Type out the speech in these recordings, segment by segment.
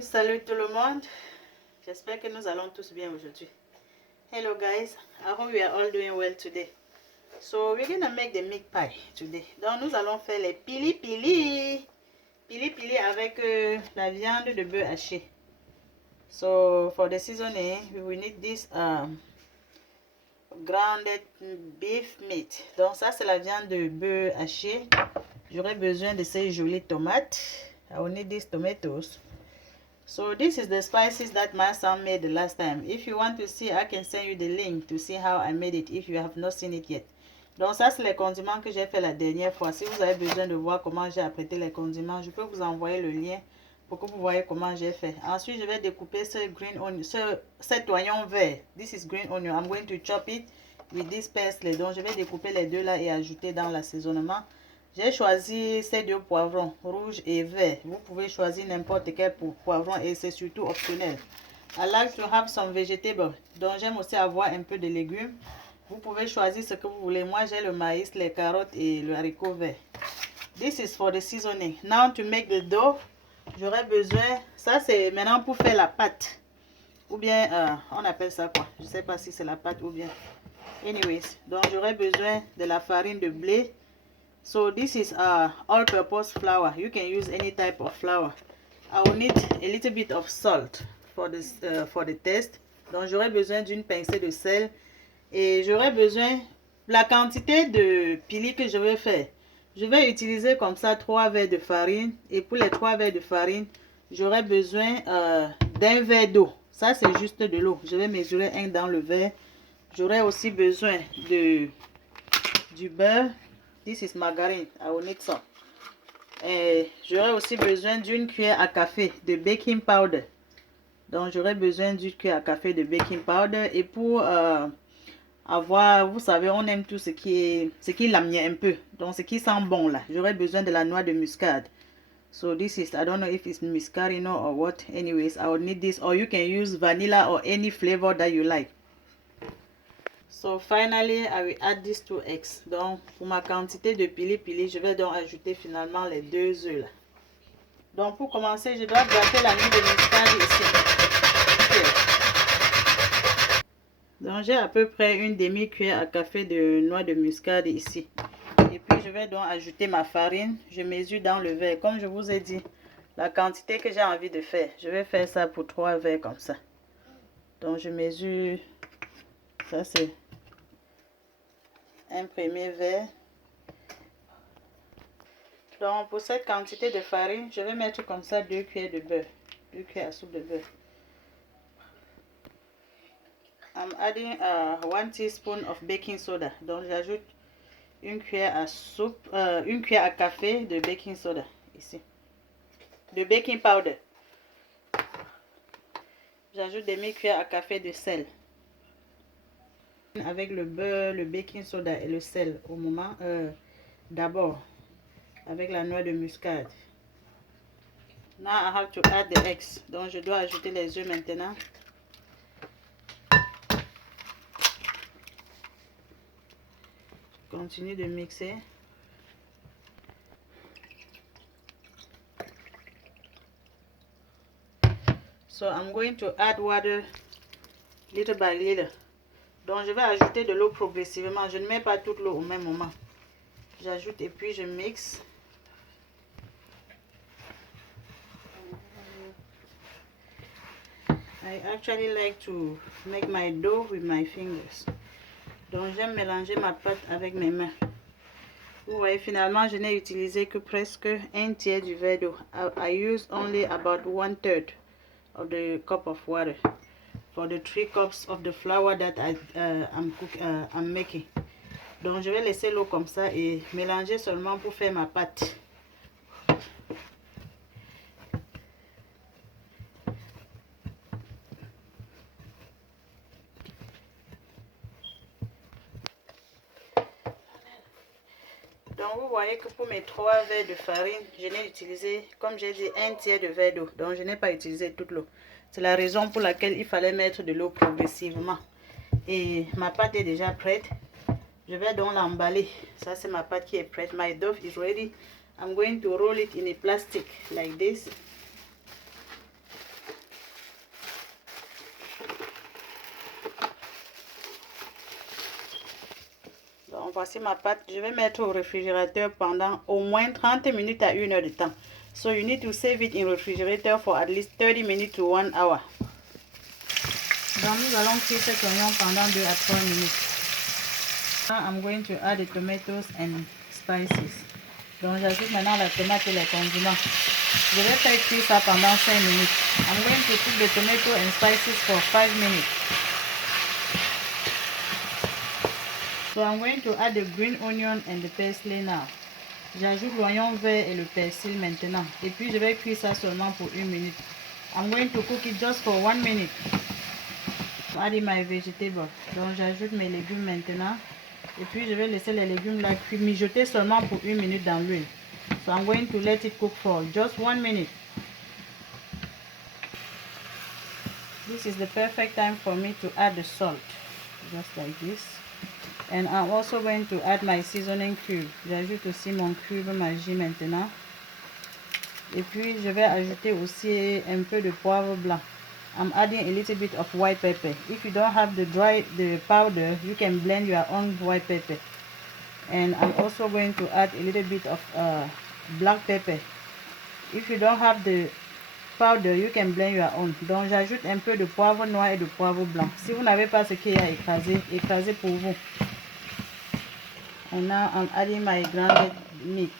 Salut tout le monde, j'espère que nous allons tous bien aujourd'hui. Hello guys, I hope we are all doing well today. So we're gonna make the meat pie today. Donc nous allons faire les pili pili avec la viande de bœuf haché. So for the seasoning, we will need this grounded beef meat. Donc ça c'est la viande de bœuf haché. J'aurai besoin de ces jolies tomates. I will need these tomatoes. So this is the spices that my son made the last time. If you want to see, I can send you the link to see how I made it if you have not seen it yet. Donc ça c'est les condiments que j'ai fait la dernière fois. Si vous avez besoin de voir comment j'ai apprêté les condiments, je peux vous envoyer le lien pour que vous voyez comment j'ai fait. Ensuite, je vais découper ce green onion, cet oignon vert. This is green onion. I'm going to chop it with this parsley. Donc je vais découper les deux là et ajouter dans l'assaisonnement. J'ai choisi ces deux poivrons, rouge et vert. Vous pouvez choisir n'importe quel poivron et c'est surtout optionnel. I like to have some vegetables. Donc j'aime aussi avoir un peu de légumes. Vous pouvez choisir ce que vous voulez. Moi j'ai le maïs, les carottes et le haricot vert. This is for the seasoning. Now to make the dough, j'aurai besoin, ça c'est maintenant pour faire la pâte. Ou bien, on appelle ça quoi? Je ne sais pas si c'est la pâte ou bien. Anyways, donc j'aurai besoin de la farine de blé. So this is all-purpose flour. You can use any type of flour. I will need a little bit of salt for the taste. Donc j'aurai besoin d'une pincée de sel et j'aurai besoin la quantité de pili que je vais faire. Je vais utiliser comme ça 3 verres de farine et pour les 3 verres de farine, j'aurai besoin d'un verre d'eau. Ça c'est juste de l'eau. Je vais mesurer un dans le verre. J'aurai aussi besoin du beurre. This is margarine. I will need some. J'aurai aussi besoin d'une cuillère à café de baking powder. Donc j'aurai besoin d'une cuillère à café de baking powder. Et pour avoir, vous savez, on aime tout ce qui lamient un peu. Donc ce qui sent bon là. J'aurai besoin de la noix de muscade. So this is, I don't know if it's muscadino or what. Anyways, I will need this. Or you can use vanilla or any flavor that you like. So finally, I will add these 2 eggs. Donc, pour ma quantité de pili, je vais donc ajouter finalement les 2 œufs là. Donc, pour commencer, je dois gratter la noix de muscade ici. Donc, j'ai à peu près une demi-cuillère à café de noix de muscade ici. Et puis, je vais donc ajouter ma farine. Je mesure dans le verre. Comme je vous ai dit, la quantité que j'ai envie de faire. Je vais faire ça pour 3 verres comme ça. Donc, je mesure. Ça, c'est un premier verre. Donc pour cette quantité de farine, je vais mettre comme ça 2 cuillères de beurre. 2 cuillères à soupe de beurre. I'm adding 1 teaspoon of baking soda. Donc j'ajoute une cuillère à soupe, une cuillère à café de baking soda ici. De baking powder. J'ajoute demi-cuillère à café de sel. Avec le beurre, le baking soda et le sel au moment d'abord avec la noix de muscade. Now I have to add the eggs. Donc je dois ajouter les œufs maintenant. Continue de mixer. So I'm going to add water little by little. Donc je vais ajouter de l'eau progressivement. Je ne mets pas toute l'eau au même moment. J'ajoute et puis je mixe. I actually like to make my dough with my fingers. Donc j'aime mélanger ma pâte avec mes mains. Vous voyez, finalement je n'ai utilisé que presque un tiers du verre d'eau. I use only about 1/3 of the cup of water for the 3 cups of the flour that I'm making. Donc je vais laisser l'eau comme ça et mélanger seulement pour faire ma pâte. Donc vous voyez que pour mes 3 verres de farine, je n'ai utilisé, comme j'ai dit, un tiers de verre d'eau. Donc je n'ai pas utilisé toute l'eau. C'est la raison pour laquelle il fallait mettre de l'eau progressivement. Et ma pâte est déjà prête. Je vais donc l'emballer. Ça c'est ma pâte qui est prête. My dough is ready. I'm going to roll it in a plastic like this. Donc voici ma pâte. Je vais mettre au réfrigérateur pendant au moins 30 minutes à 1 heure de temps. So you need to save it in refrigerator for at least 30 minutes to 1 hour. Donc nous allons cuire cet oignon pendant 2 à 3 minutes. Now I'm going to add the tomatoes and spices. Donc j'ajoute maintenant la tomate et les condiments. Je vais faire cuire ça pendant 5 minutes. I'm going to cook the tomato and spices for 5 minutes. So I'm going to add the green onion and the parsley now. J'ajoute l'oignon vert et le persil maintenant. Et puis je vais cuire ça seulement pour 1 minute. I'm going to cook it just for 1 minute. I'm adding my vegetables. Donc j'ajoute mes légumes maintenant. Et puis je vais laisser les légumes là cuire, mijoter seulement pour 1 minute dans l'huile. So I'm going to let it cook for just 1 minute. This is the perfect time for me to add the salt. Just like this. And I'm also going to add my seasoning cube. J'ajoute aussi mon cube Maggi maintenant. Et puis je vais ajouter aussi un peu de poivre blanc. I'm adding a little bit of white pepper. If you don't have the powder, you can blend your own white pepper. And I'm also going to add a little bit of black pepper. If you don't have the powder, you can blend your own. Donc j'ajoute un peu de poivre noir et de poivre blanc. Si vous n'avez pas ce qu'il y a écrasé, écrasez pour vous. And now I'm adding my grounded meat.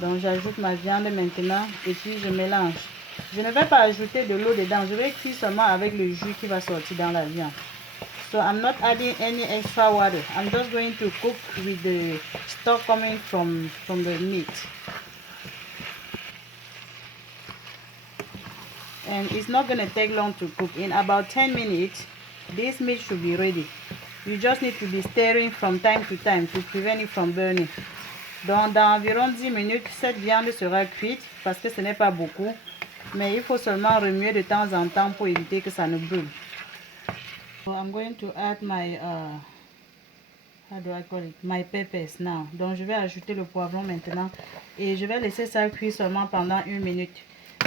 Donc j'ajoute ma viande maintenant et puis je mélange. Je ne vais pas ajouter de l'eau dedans. Je vais cuire seulement avec le jus qui va sortir dans la viande. So I'm not adding any extra water. I'm just going to cook with the stock coming from the meat. And it's not going to take long to cook. In about 10 minutes, this meat should be ready. You just need to be stirring from time to time to prevent it from burning. Donc dans environ 10 minutes, cette viande sera cuite parce que ce n'est pas beaucoup. Mais il faut seulement remuer de temps en temps pour éviter que ça ne brûle. So I'm going to add my, how do I call it? My peppers now. Donc je vais ajouter le poivron maintenant. Et je vais laisser ça cuire seulement pendant 1 minute.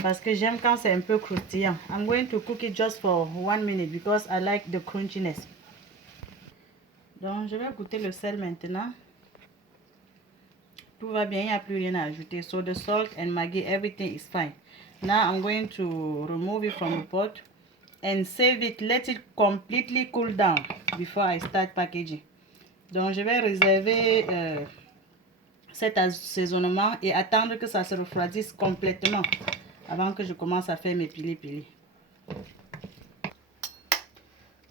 Parce que j'aime quand c'est un peu croustillant. I'm going to cook it just for 1 minute because I like the crunchiness. Donc je vais goûter le sel maintenant. Tout va bien, il n'y a plus rien à ajouter. So the salt and Maggi, everything is fine. Now I'm going to remove it from the pot and save it. Let it completely cool down before I start packaging. Donc je vais réserver cet assaisonnement et attendre que ça se refroidisse complètement avant que je commence à faire mes pili-pili.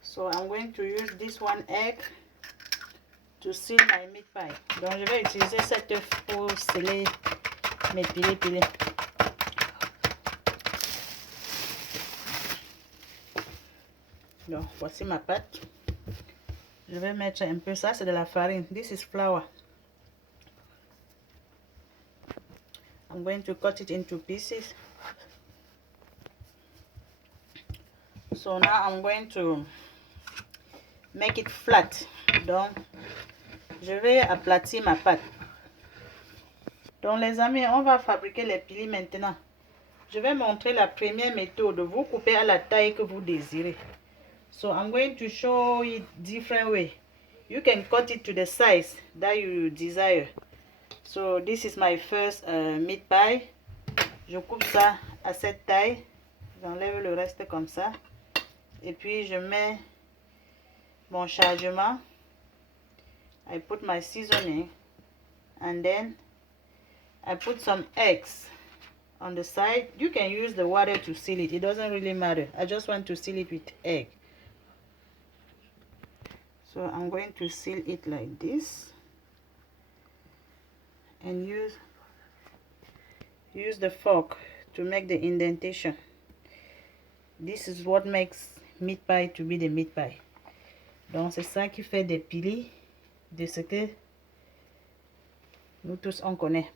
So I'm going to use this one egg to seal my meat pie. Donc je vais utiliser cet œuf pour sceller mes pili-pili. Donc voici ma pâte. Je vais mettre un peu ça, c'est de la farine. This is flour. I'm going to cut it into pieces. So now I'm going to make it flat. Donc je vais aplatir ma pâte. Donc les amis, on va fabriquer les pili maintenant. Je vais montrer la première méthode. Vous coupez à la taille que vous désirez. So I'm going to show it different way. You can cut it to the size that you desire. So this is my first meat pie. Je coupe ça à cette taille. J'enlève le reste comme ça. Et puis je mets mon chargement. I put my seasoning. And then I put some eggs on the side. You can use the water to seal it. It doesn't really matter. I just want to seal it with egg. So I'm going to seal it like this. And use the fork to make the indentation. This is what makes meat pie to be the meat pie. Donc c'est ça qui fait des pili de ce que nous tous on connaît.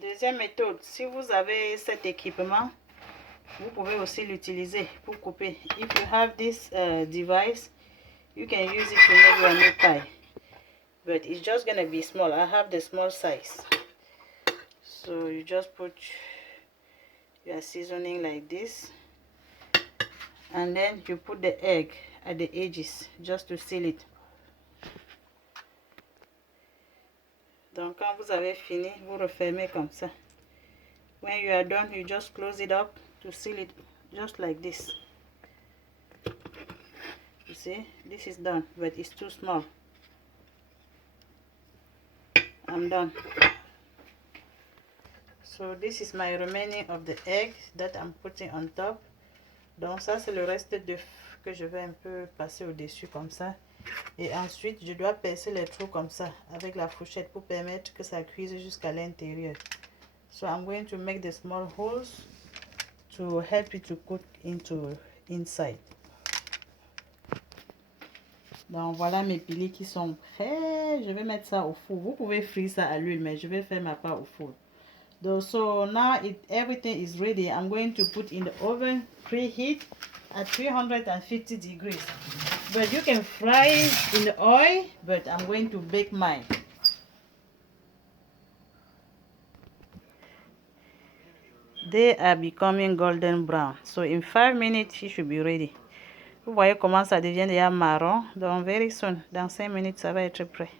Deuxième méthode, si vous avez cet équipement, vous pouvez aussi l'utiliser pour couper. If you have this device, you can use it to make your meat pie. But it's just going to be small. I have the small size. So you just put your seasoning like this. And then you put the egg at the edges just to seal it. Donc quand vous avez fini, vous refermez comme ça. When you are done, you just close it up to seal it, just like this. You see, this is done, but it's too small. I'm done. So this is my remaining of the egg that I'm putting on top. Donc ça c'est le reste d'œuf que je vais un peu passer au-dessus comme ça. Et ensuite je dois percer les trous comme ça avec la fourchette pour permettre que ça cuise jusqu'à l'intérieur. So I'm going to make the small holes to help it to cook into inside. Donc voilà mes pilés qui sont prêts. Je vais mettre ça au four. Vous pouvez frire ça à l'huile, mais je vais faire ma part au four. So now everything is ready. I'm going to put in the oven, preheat at 350 degrees. But you can fry it in the oil, but I'm going to bake mine. They are becoming golden brown. So in 5 minutes, it should be ready. Vous voyez comment ça devient déjà marron. Donc very soon, dans 5 minutes, ça va être prêt.